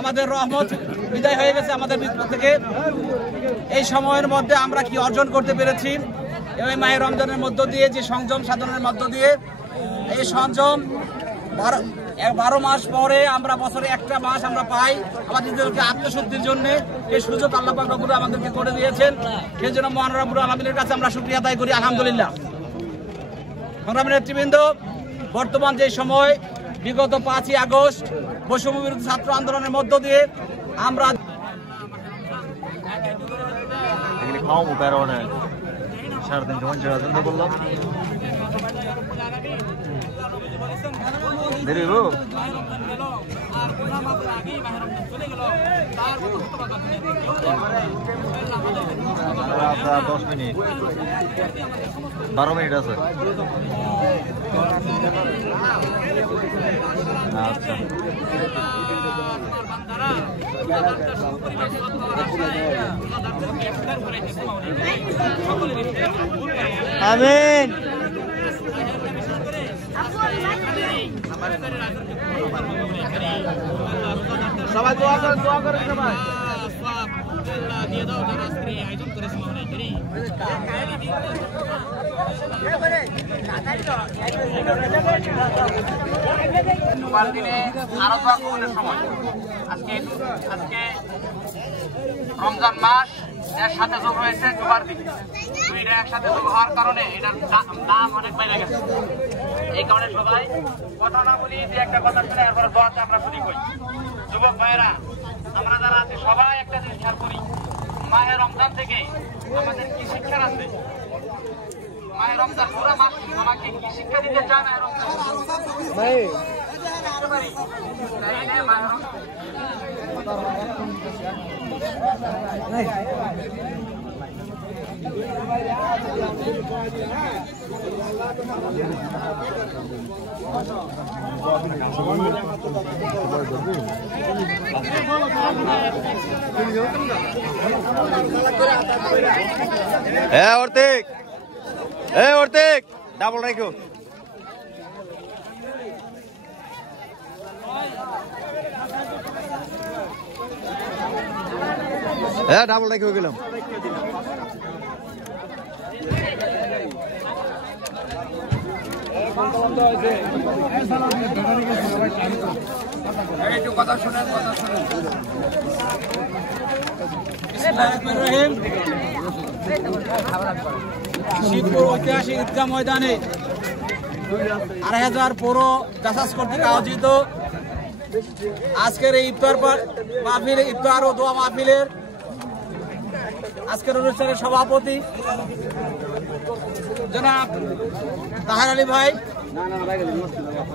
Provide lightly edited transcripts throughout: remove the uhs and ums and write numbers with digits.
আমাদের রহমত বিদায় হয়ে গেছে আমাদের মৃত্যু থেকে। এই সময়ের মধ্যে আমরা কি অর্জন করতে পেরেছি, এই মাহে রমজানের মধ্য দিয়ে যে সংযম সাধনের মধ্য দিয়ে এই সংযম 12 মাস পরে আমরা বছরে একটা মাস আমরা পাই আমাদেরকে আত্মশুদ্ধির জন্য। এই সুযোগ আল্লাহ পাক রব্বুল আমাদেরকে করে দিয়েছেন, সেই জন্য মহান রব্বুল আলামিনের কাছে আমরা শুকরিয়া আদায় করি, আলহামদুলিল্লাহ। সংগ্রামী নেতৃবৃন্দ, বর্তমান যে সময় বিগত 5ই আগস্ট বৈষম্য বিরোধী ছাত্র আন্দোলনের মধ্য দিয়ে আমরা আপনার 10 মিনিট 12 মিনিট আছে। আচ্ছা আমিন। সবাই দোয়া করেন সবাই। রমজান মাস এর সাথে যোগ হয়েছে জুমার দিন, দুইটা একসাথে যোগ হওয়ার কারণে এটার নাম অনেক বেড়ে গেছে। এই কারণে সবাই কথা না বলি, যে একটা কথা শুনে এরপরে দোয়াতে আমরা শুনি কই। যুবক ভাইয়েরা, আমরা যারা আছি সবাই একটা জিনিস খেয়াল করি, মাহে রমজান থেকে আমাদের কি শিক্ষা আছে? মাহে রমজান পুরো মাস আমাকে কি শিক্ষা দিতে চায়? মাহে রমজান অর্ধেক ডাবল রাখো। হ্যাঁ ডাবল রাখে গেলাম। একটু কথা শুনেন, শিবপুর ঐতিহাসিক ঈদগাহ ময়দানে 2500 পৌর জাসাস কর্তৃক আয়োজিত আজকের এই ইফতার মাহফিল, ইফতার ও দোয়া মাহফিলের আজকের অনুষ্ঠানের সভাপতি জনাব তাহার আলী ভাই,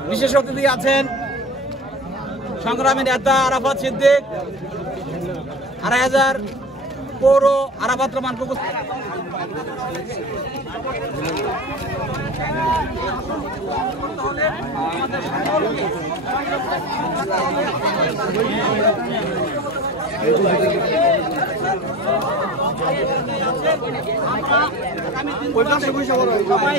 বিশেষ অতিথি আছেন সংগ্রামী নেতা আরাফাত সিদ্দিক, 2500 পৌর আরাফাত রহমান কুকুর। সবাই